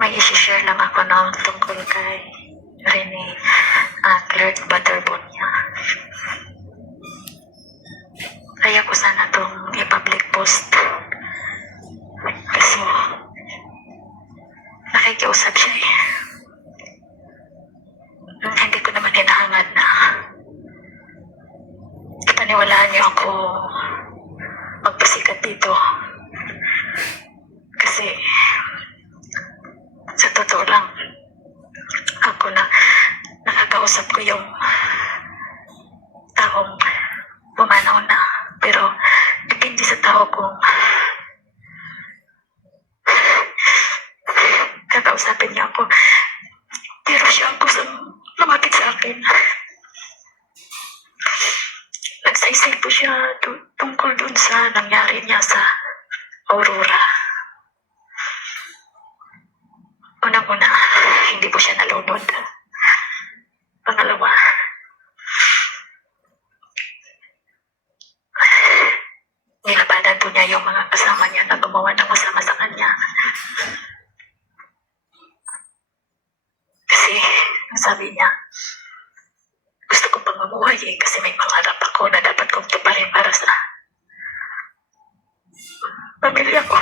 May isi-share lang ako ng tungkol kay Rene Clark Butterbon niya. Kaya ko sana itong i-public post. Kasi nakikiusap siya eh. Hindi ko naman hinahangad na ipaniwalaan niyo ako magpasikat dito. Kasi sa totoo lang, ako na nakakausap ko yung taong pumanaw na. Pero depende sa tao kung kakausapin niya ako. Pero siya ang kusang lumapit sa akin. Nagsaysay po siya tungkol dun sa nangyari niya sa Aurora. Unang-una, hindi po siya nalunod. Pangalawa, nilabanan po niya yung mga kasama niya na gumawa ng masama sa kanya. Kasi, ang sabi niya, gusto ko pang mamuhay eh, kasi may pangarap ako na dapat kong tuparin para sa pamilya ko.